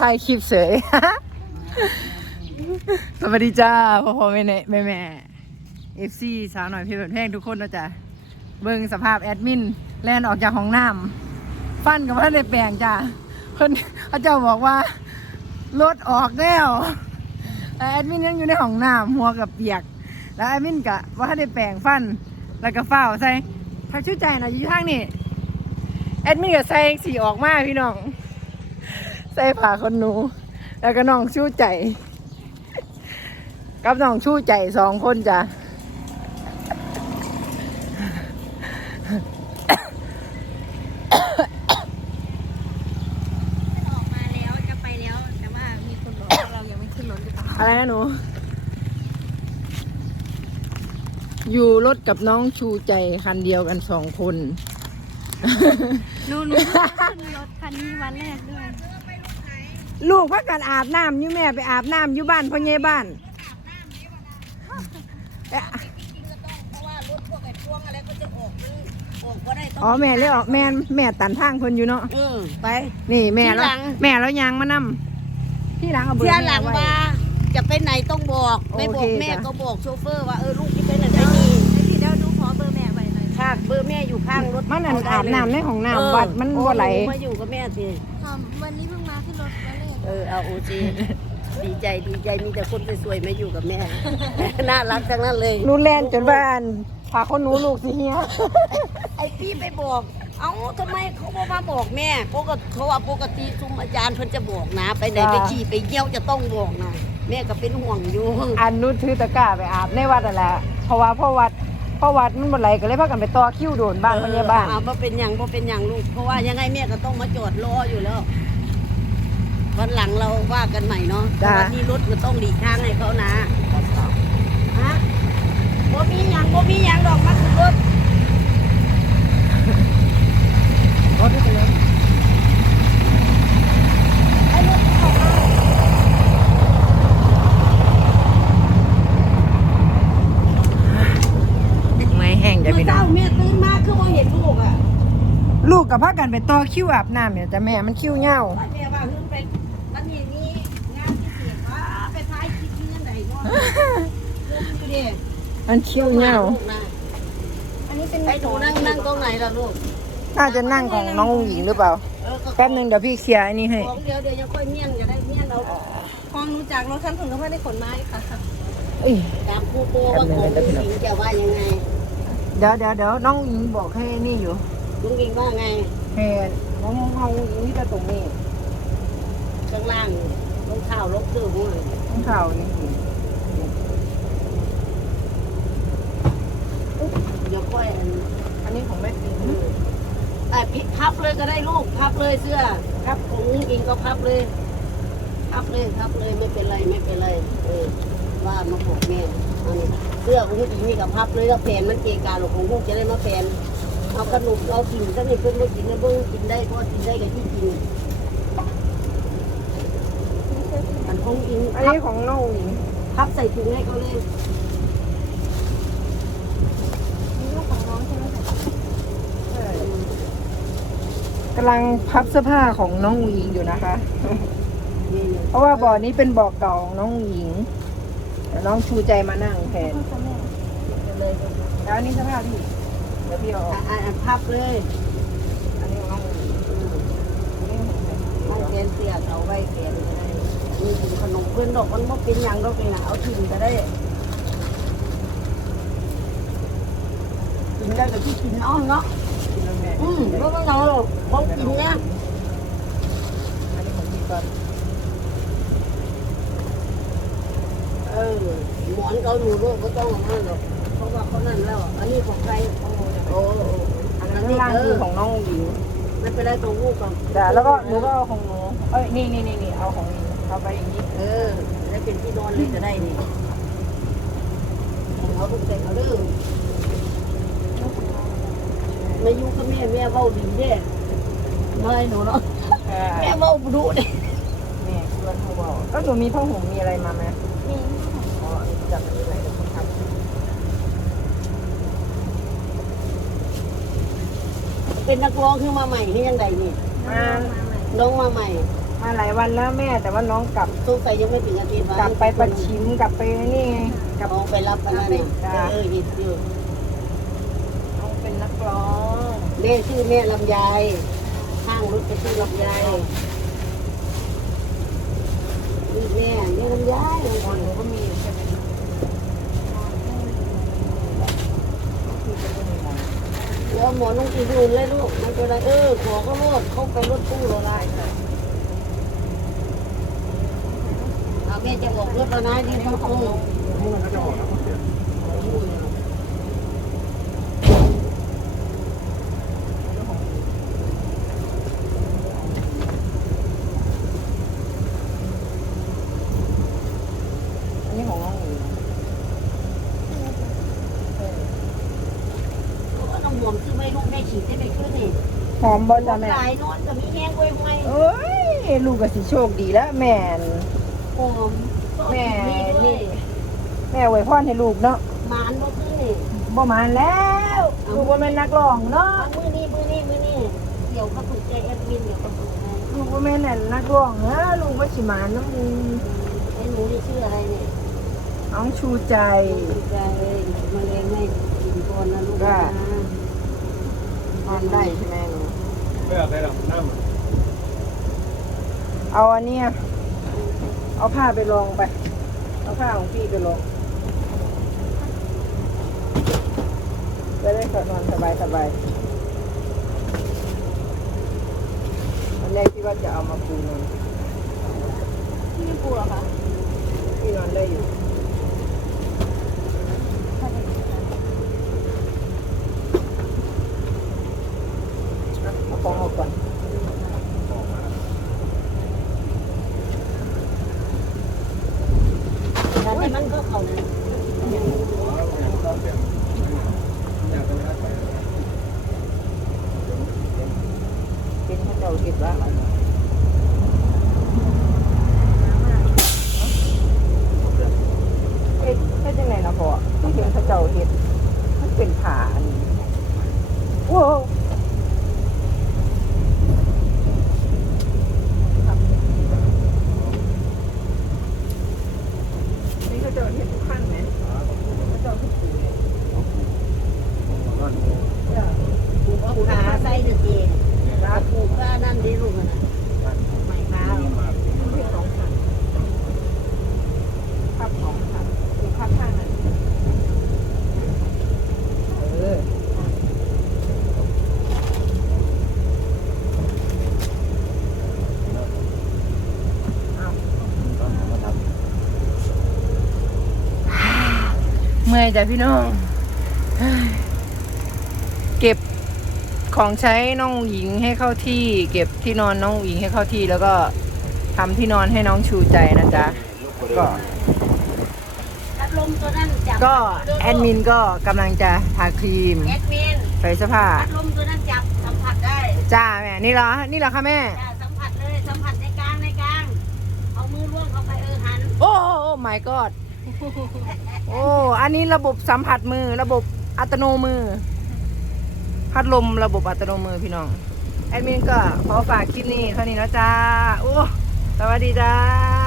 ถ่ายคลิปเสย สวัสดีจ้าพ่อพ่อแม่แม่แม่เอฟซีสาวหน่อยพี่เปิดเพลงทุกคนนะจ๊ะเบิ่งสภาพแอดมิน แล่นออกจากห้องน้ำฟันกับว่าได้แปลงจ้าคนเขาเจ้าบอกว่ารถออกแล้วแอดมินยังอยู่ในห้องน้ำหัวกับเปียก แล้วแอดมินกะว่าได้แปลงฟัน แล้วก็เฝ้าใส่ทักชื่อใจนะอยู่ทางนี่แอดมินกับใส่สีออกมาพี่น้อง ใส่ผ้าคนหนู แล้วก็น้องชู้ใจ กับน้องชู้ใจสองคนจ้ะออกมาแล้วจะไปแล้วแต่ว่ามีคนบอกว่าเรายังไม่ขึ้นรถหรือเปล่าอะไรนะหนู อยู่รถกับน้องชูใจคันเดียวกันสองคน หนูหนูเพิ่งขึ้นรถคันนี้วันแรกด้วย ลูกพักกันอาบน้ำอยู่แม่ไปอาบน้ำอยู่บ้านพ่อเย่บ้านเอ๊ะเพราะว่ารถพวกไอ้พวงอะไรก็จะออกมันออกก็ได้ต้องอ๋อแม่เลยออกแม่แม่ตันทางเพิ่นอยู่เนาะเออไป นี่แม่ที่แล้วหลังแม่แล้วยางมานำที่หลังเอาเบอร์เที่ยหลังแม่ไว้ว่าจะไปไหนต้องบอกไม่บอโอกเคแม่จ้ะก็บอกโชเฟอร์ว่าเออลูกที่ไปไหนไปนี่ไอ้พี่เดี๋ยวดูขอเบอร์แม่ไว้หน่อยข้างเบอร์แม่อยู่ข้างรถมันอันอาบน้ำในของเออน้ำวัดมันบ่ไหลโอ้มาอยู่กับแม่สิค่ะวันนี้เพิ่งม เออเอาโอจีดีใจดีใจมีแต่คนสวยๆมาอยู่กับแม่ น่ารักทั้งนั้นเลยนูแลนจนบ้านพาคนหนูลูกสิเฮียไอพี่ไปบอก เอ้าทำไมเขาบอกมาบอกแม่ปกติเขาว่าปกติซุมอาจารย์เพิ่นจะบอกนะ ไปไหนไปขี่ไปเยี่ยวจะต้องบอกนะแม่ก็เป็นห่วงอยู่อันนู้นถือตะกร้าไปอาบในวัดนั่นแหละเพราะว่าพ่อวัดพ่อวัดมันบ่ไหลก็เลยพากันไปต่อคิวโดนบ้านพยาบาลอ่บ่เป็นหยังบ่เป็นหยังลูกเพราะว่ายังไงแม่ก็ต้องมาจอดรออยู่แล้ว วันหลังเราว่ากันใหม่เนาะเพราะว่านี่รถก็ต้องหลีกทางให้เขานะฮะบ่มีหยังบ่มีหยังดอกมาขึ้นรถรถไปเลยไม่แห้งจ้ะเมื่อพี่น้เช้าองแม่ตื่นมาคือบ่เห็นลูกอะลูกกับพากันไปต่อคิวอาบน้ำเนี่ยแต่แม่มันคิวเง่าว่าแม่ว่าเพิ่นไป วันนี้มีงานพิเศษว่าไปถ่ายคลิปอยู่จังไดเนาะลูกอยู่เด้มันคิวเง่าลูกนะอันนี้เป็นไอ้หนูนั่งนั่งตรงไหนล่ะลูกน่าจะนั่งของน้องอุ๋งหญิงหรือเปล่าเออก็แป๊บนึงเดี๋ยวพี่เคลียร์ไอ้นี่ให้ของเดียวเดี๋ยวยังค่อยเมียนก็ได้เมียนเอาของหนูจากรถคันถึงก็ไม่ได้ขนมาอีกค่ะเอ้ยตามครูโตว่าของผู้หญิงจะว่ายังไงเดี๋ยวเดี๋ยวเดี๋ยวน้องอุ๋งหญิงบอกให้นี่อยู่ลุงวิงว่าไงแทนน้องน้องอุ๋งหญิงนี่จะตรงนี้ ข้างล่างลงข้าวลบซื้อหัวข้างข่าวนี่เดี๋ยวค่อยอันอันนี้ของแม่ติ๋มไอ้พิพับเลยก็ได้ลูกพับเลยเสื้อพับของลุงอิงก็พับเลย พับเลยพับเลยไม่เป็นไรไม่เป็นไรเออว่ามาบอกแม่อันนี้เสื้อของลุงอิงนี่ก็พับเลยแล้วแฟนมันเกะกาหรอกของลูกจะได้มาแฟนเอาขนมเอากินซะนี่เพิ่นบ่กินนะเบิ่งกินได้ก็กินได้กับที่กิน อันของอิงอันพับนี้ของน้องอุ๋งหญิงพับใส่ถุงให้เขาเลยนี่ลูกของน้องใช่ไหมคะกำลังพับเสื้อผ้าของน้องอุ๋งหญิงอยู่นะคะ นี่เพราะว่าบ่อนี้เป็นบ่อเก่าของน้องอุ๋งหญิงเดี๋ยวน้องชูใจมานั่งแทนพ่อกับแม่เลยแล้วอันนี้เสื้อผ้าพี่เดี๋ยวพี่เอาออกอะอะพับเลยอันนี้ของน้องอุ๋งหญิง อันนี้ของใครให้แกนเสียเอาไว้แกนก็ได้ นี่กินขนมเพื่อนดอกมันบ่เป็นหยังดอกเป็นหยังเอาทิ้งก็ได้กินได้กับที่กินเนาะเนาะกินแล้วแม่อืมบ่ต้องเอาหรอกบ่กินเนี่ยอันนี้ของพี่ก่อนเออหมอนเขาหนูด้วยก็ต้องเอามาหรอกเพราะว่าเขานั่นแล้วอันนี้ของใครโอ้โอ้อันนั้นข้างล่างคือของน้องอุ๋งหญิงไม่เป็นไรตัวลูกก่อน จ้ะแล้วก็หนูก็เอาของหนูเอ้ยนี่นี่นี่นี่เอาของหนู เอาไปอย่างนี้ เออได้เป็นที่นอนเลยจะได้นี่เอาลูกเด็กเอาเด้อมาอยู่กับแม่แม่เว้าดีเด้ไม่หนูเนาะเออแม่เว้าดุเด้แม่ชวนเขาบอกแล้วหนูมีผ้าห่มมีอะไรมาไหมมีอ๋อจับอันนี้ไว้เดี๋ยวผมทำเป็นนักร้องขึ้นมาใหม่ให้ยังไงนี่มาน้องมาใหม่ มาหลายวันแล้วแม่แต่ว่าน้องกลับสงสัยยังไม่ถึงอาทิตย์วะกลับไปประชิมกลับไปนี่ไงกลับน้องไปรับอันนั้นน่ะจ้ะเออหิดอยู่น้องเป็นนักร้องแม่ชื่อแม่ลำไยข้างรถก็ชื่อลำไยนี่แม่แม่ลำไยคนหนูก็มีใช่ไหมเดี๋ยวหมอนุ่งตีดูเลยลูกไม่เป็นไรเออขอก็รถเข้าไปรถตู้ละลายเอา แม่จะบอกรถแล้วนะที่เขาคงอันนี้ของน้องหนูก็ต้องห่วงซื้อไม่ลูกแม่ฉีดได้ไม่ขึ้นนี่หอมบอจ้ะแม่หลายนอนกับมีแห้งไว้ไว้ เอ้ย ลูกก็สิโชคดีแล้วแม่น หอมแม่นี่นี่แม่ไว้พรให้ลูกเนาะหมานบ่ขึ้นนี่บ่มานแล้วลูกว่าแม่นนักร้องเนาะเอามือนี่มือนี่มือนี่เดี๋ยวเขาถูกใจแอดมินเดี๋ยวเขาถูกให้ลูกว่าแม่น่ะนักร้องนะลูกว่าสิมานน้ำมูไอ้หนูนี่ชื่ออะไรเนี่ยน้องชูใจถูกใจเลยมาเลี้ยงให้กินก่อนนะลูกนะทานได้ใช่ไหมหนูไม่เอาไปหรอกน้ำอะเอาอันเนี้ย เอาผ้าไปลองไป เอาผ้าของพี่ไปลองจะได้กอดนอนสบายสบายอันแรกที่ว่าจะเอามาปูนอนที่ไม่กลัวค่ะพี่นอนได้อยู่อะเอาของออกก่อน แต่ให้มันก็เขานะ อยากจะไม่ได้ไป เป็นพระเจ้าเก็บว่าเอ๊ะเฮ็ดยังไงนะพ่อที่เห็นพระเจ้าเห็ดมันเป็นผาอันนี้โอ้นี่พระเจ้าเห็ดทุกขั้นไหมพระเจ้าทุกปีเลย จ้ะ ปลูกเอาขาใส่เดือดเองราปลูกก็นั่นดีลูกนะไม่ข้าว มันเป็นสองขั้นพับสองขั้นคือพับข้างนั้นเออ เมื่อยจ้ะพี่น้อง เก็บของใช้น้องหญิงให้เข้าที่ เก็บที่นอนน้องหญิงให้เข้าที่ แล้วก็ทำที่นอนให้น้องชูใจนะจ๊ะก็พัดลมตัวนั้นจับก็แอดมินก็กำลังจะทาครีมแอดมินใส่เสื้อผ้าพัดลมตัวนั้นจับสัมผัสได้จ้าแม่นี่เหรอนี่เหรอคะแม่จ้ะสัมผัสเลยสัมผัสในกลางในกลางเอามือล่วงเข้าไปเออหัน โอ้โอ้ my god โอ้ อันนี้ระบบสัมผัสมือ ระบบอัตโนมือ พัดลมระบบอัตโนมือพี่น้อง แอดมินก็ขอฝากคลิปนี้เท่านี้แล้วจ้า โอ้ สวัสดีจ้า